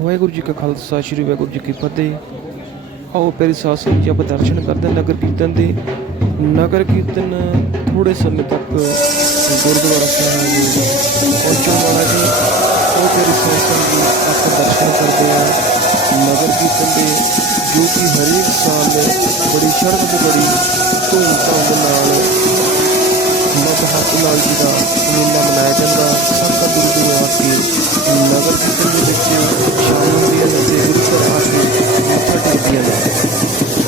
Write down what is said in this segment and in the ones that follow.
ਵਾਹਿਗੁਰੂ ਜੀ ਕਾ ਖਾਲਸਾ, ਸ੍ਰੀ ਵਾਹਿਗੁਰੂ ਜੀ ਕੀ ਫਤਿਹ। ਆਓ ਪਿਆਰੀ ਸਾਧ ਸੰਗਤ ਜੀ, ਆਪਾਂ ਦਰਸ਼ਨ ਕਰਦੇ ਹਾਂ ਨਗਰ ਕੀਰਤਨ ਦੇ। ਨਗਰ ਕੀਰਤਨ ਥੋੜੇ ਸਮੇਂ ਤੱਕ ਗੁਰਦੁਆਰਾ ਸਾਹਿਬ ਪਹੁੰਚਣ ਵਾਲਾ ਜੀ। ਉਹ ਪਿਆਰੀ ਸਾਧ ਜੀ, ਆਪਾਂ ਦਰਸ਼ਨ ਕਰਦੇ ਹਾਂ ਨਗਰ ਕੀਰਤਨ ਦੇ, ਜੋ ਕਿ ਹਰੇਕ ਸਾਲ ਬੜੀ ਸ਼ਰਮ ਤੇ ਬੜੀ ਧੂਮਧਾਮ ਦੇ ਨਾਲ ਹੱਥ ਲਾਲ ਜੀ ਦਾ, ਮੇਲਾ ਮਨਾਇਆ ਜਾਂਦਾ। ਸਭ ਦੂਰ ਦੂਰ ਆ ਕੇ ਨਗਰ ਕੀਰਤਨ ਦੇ ਵਿੱਚ ਸ਼ਾਮਲ ਹੁੰਦੀਆਂ ਨੇ ਤੇ ਗੁਰੂ ਘਰ ਆ ਕੇ ਮੱਥਾ ਟੇਕਦੀਆਂ ਨੇ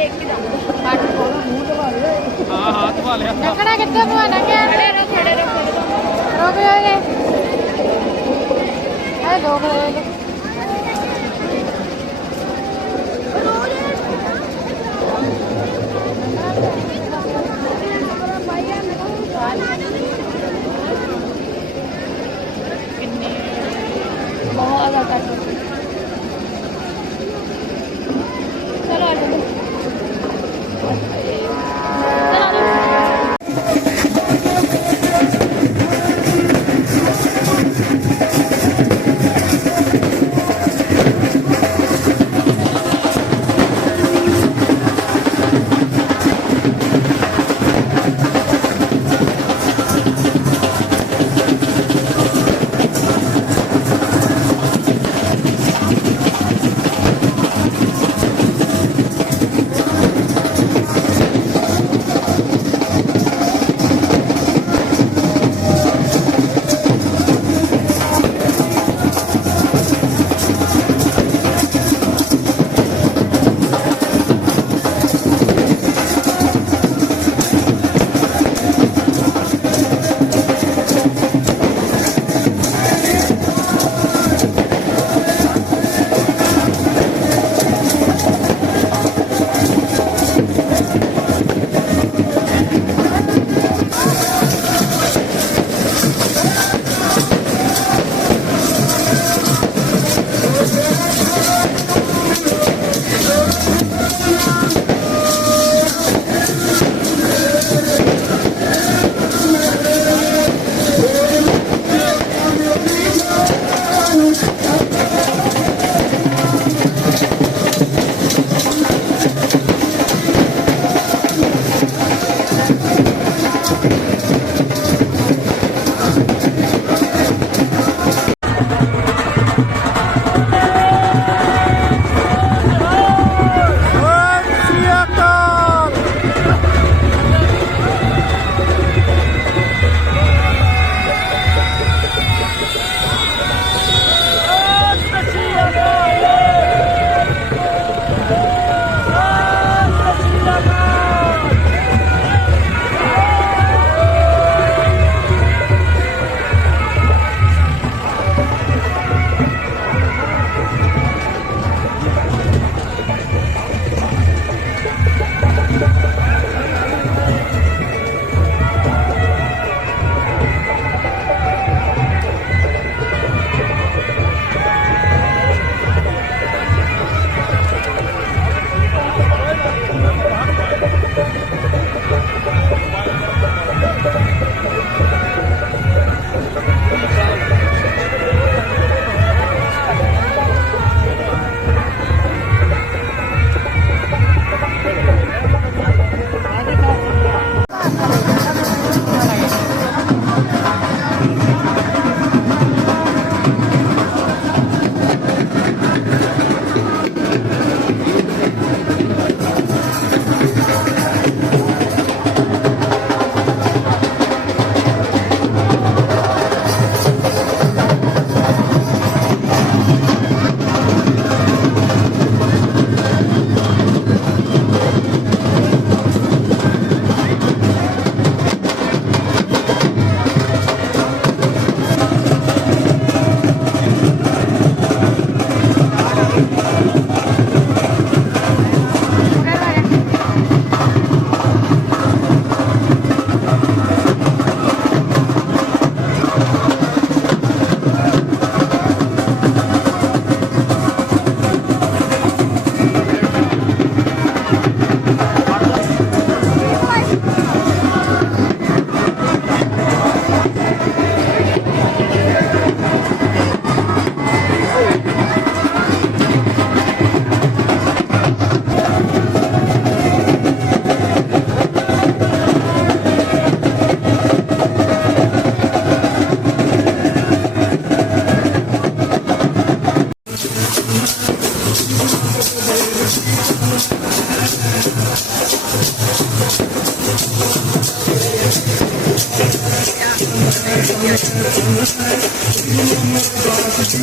ਦੇਖ ਕੇ ਜਾਓ ਕੱਟ ਮੂੰਹ ਦਬਾ ਲਿਆ ਹਾਂ ਹਾਂ ਦਬਾ ਲਿਆ। ਨਕੜਾ ਕਿੱਥੇ ਪਵਾਣਾ ਕਿ ਖੜੇ ਰਹੋ ਖੜੇ ਰਹੋ ਰੁਕ ਜਾਓਗੇ ਆ ਦੋ ਖੜੇ ਬਹੁਤ ਜ਼ਿਆਦਾ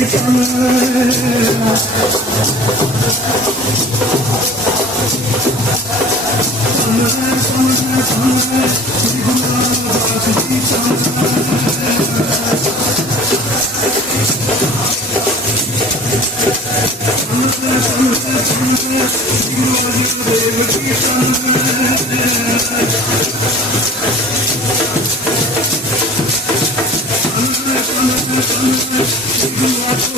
Waheguru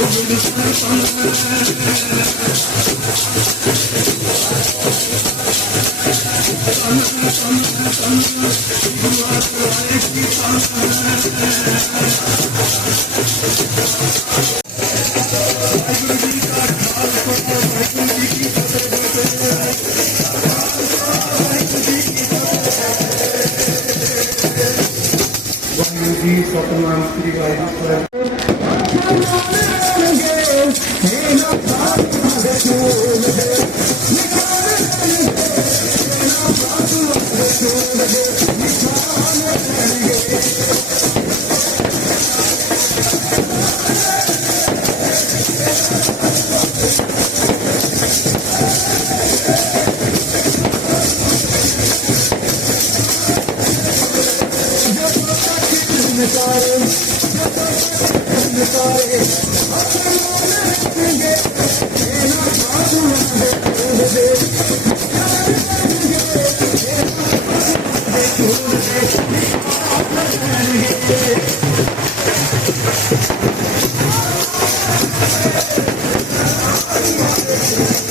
I'm gonna go to Thank you.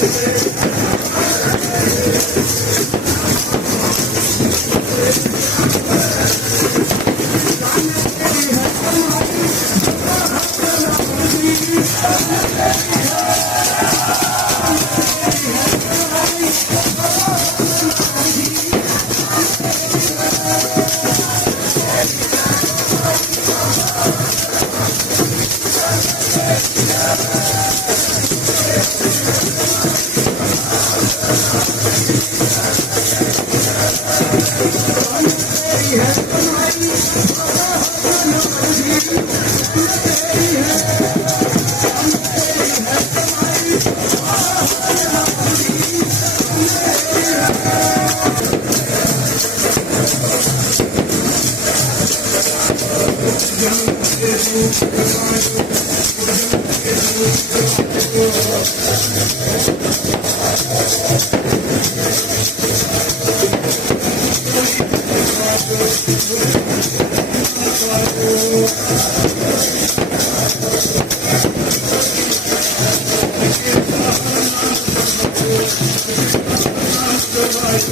Thank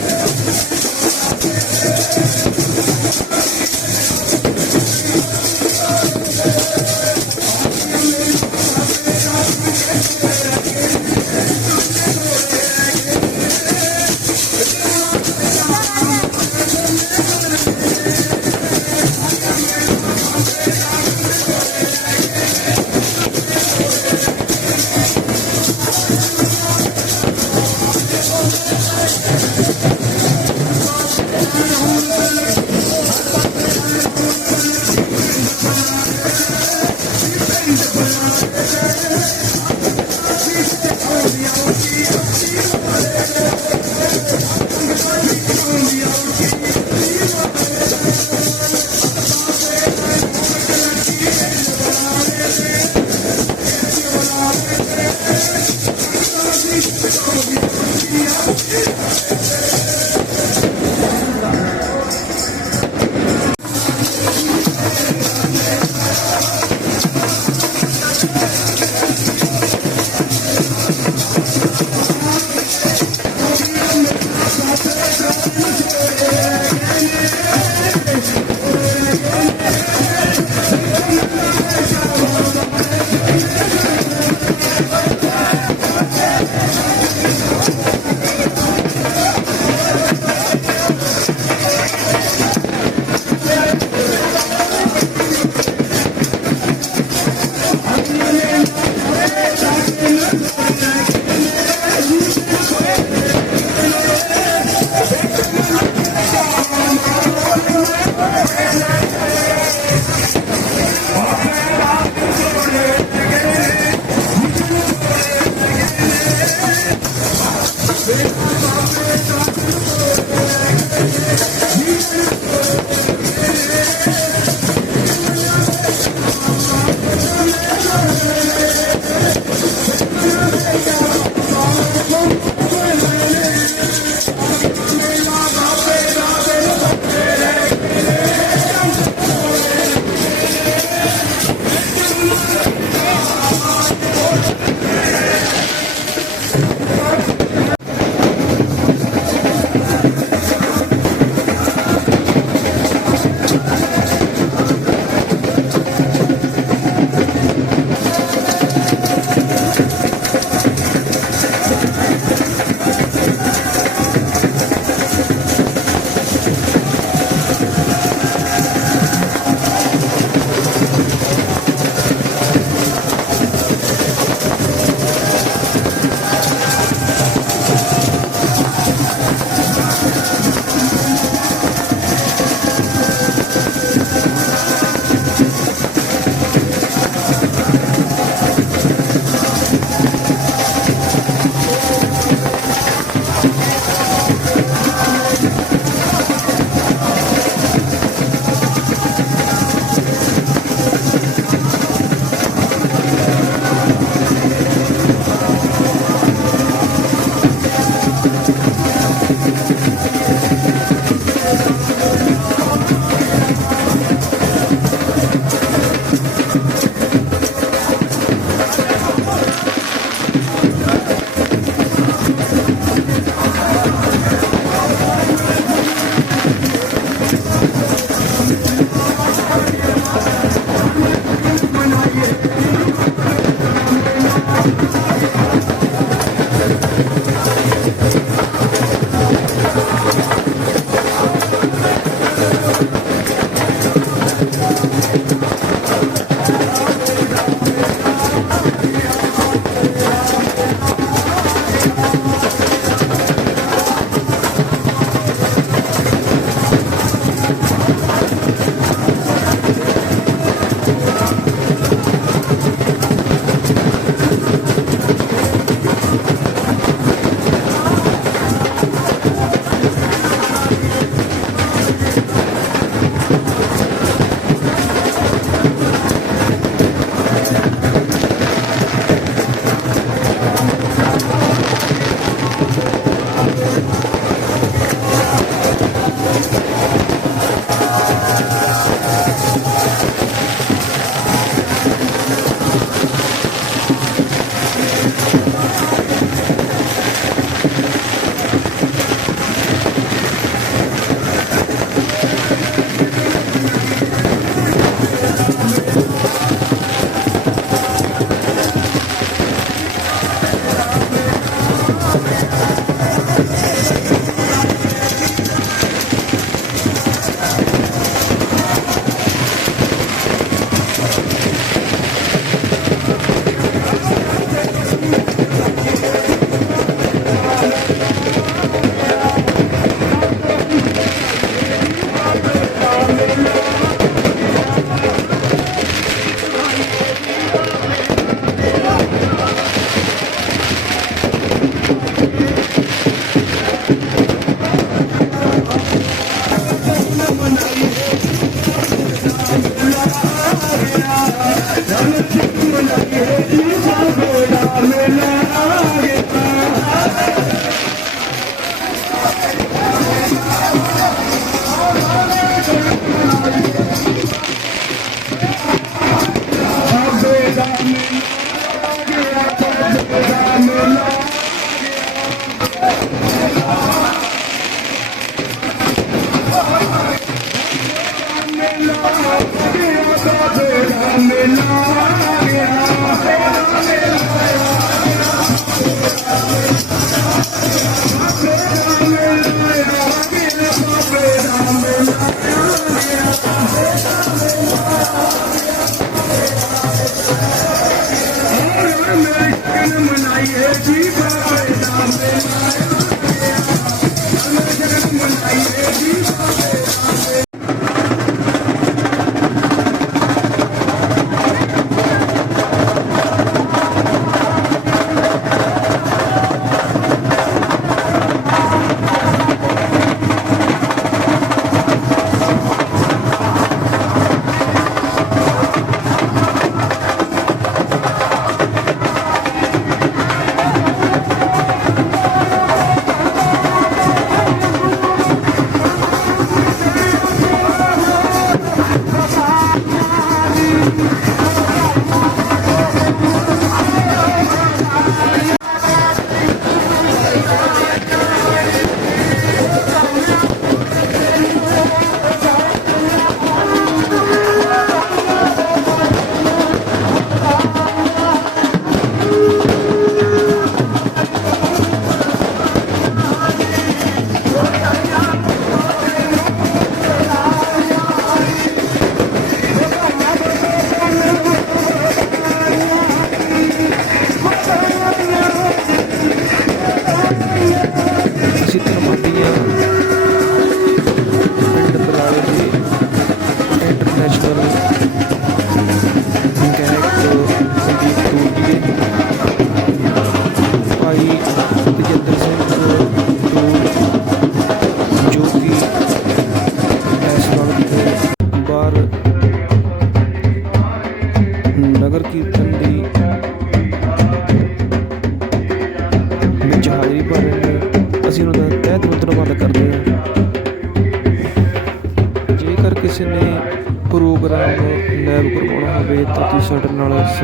you.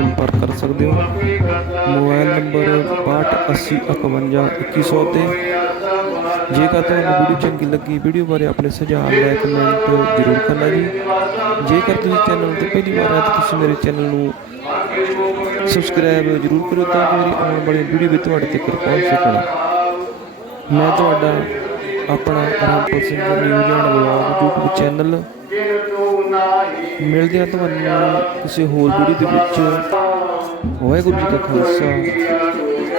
ਸੰਪਰਕ ਕਰ ਸਕਦੇ ਹੋ। ਮੋਬਾਈਲ ਨੰਬਰ 6280512100 ਤੇ। ਜੇਕਰ ਤੁਹਾਨੂੰ ਵੀਡੀਓ ਚੰਗੀ ਲੱਗੀ, ਵੀਡੀਓ ਬਾਰੇ ਆਪਣੇ ਸੁਝਾਅ ਲੈ ਕਮੈਂਟ ਜ਼ਰੂਰ ਕਰਨਾ ਜੀ। ਜੇਕਰ ਤੁਸੀਂ ਚੈਨਲ ਤੇ ਪਹਿਲੀ ਵਾਰ ਆਏ ਤਾਂ ਤੁਸੀਂ ਮੇਰੇ ਚੈਨਲ ਨੂੰ ਸਬਸਕ੍ਰਾਈਬ ਜ਼ਰੂਰ ਕਰੋ ਤਾਂ ਕਿ ਮੇਰੀ ਆਉਣ ਵਾਲੀ ਵੀਡੀਓ ਵੀ ਤੁਹਾਡੇ ਤੱਕ ਪਹੁੰਚ ਸਕਣ। ਮੈਂ ਤੁਹਾਡਾ ਆਪਣਾ Rampur Singh New Zealand blog YouTube channel ਮਿਲਦੇ ਹਾਂ ਤੁਹਾਨੂੰ ਕਿਸੇ ਹੋਰ ਵੀਡੀਓ ਦੇ ਵਿੱਚ। ਵਾਹਿਗੁਰੂ ਜੀ ਕਾ ਖਾਲਸਾ,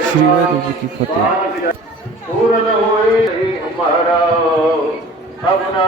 ਸ੍ਰੀ ਵਾਹਿਗੁਰੂ ਜੀ ਕੀ ਫਤਿਹ। ਪੂਰਨ ਹੋਏ ਹਮਾਰਾ, ਸਭ ਨਾ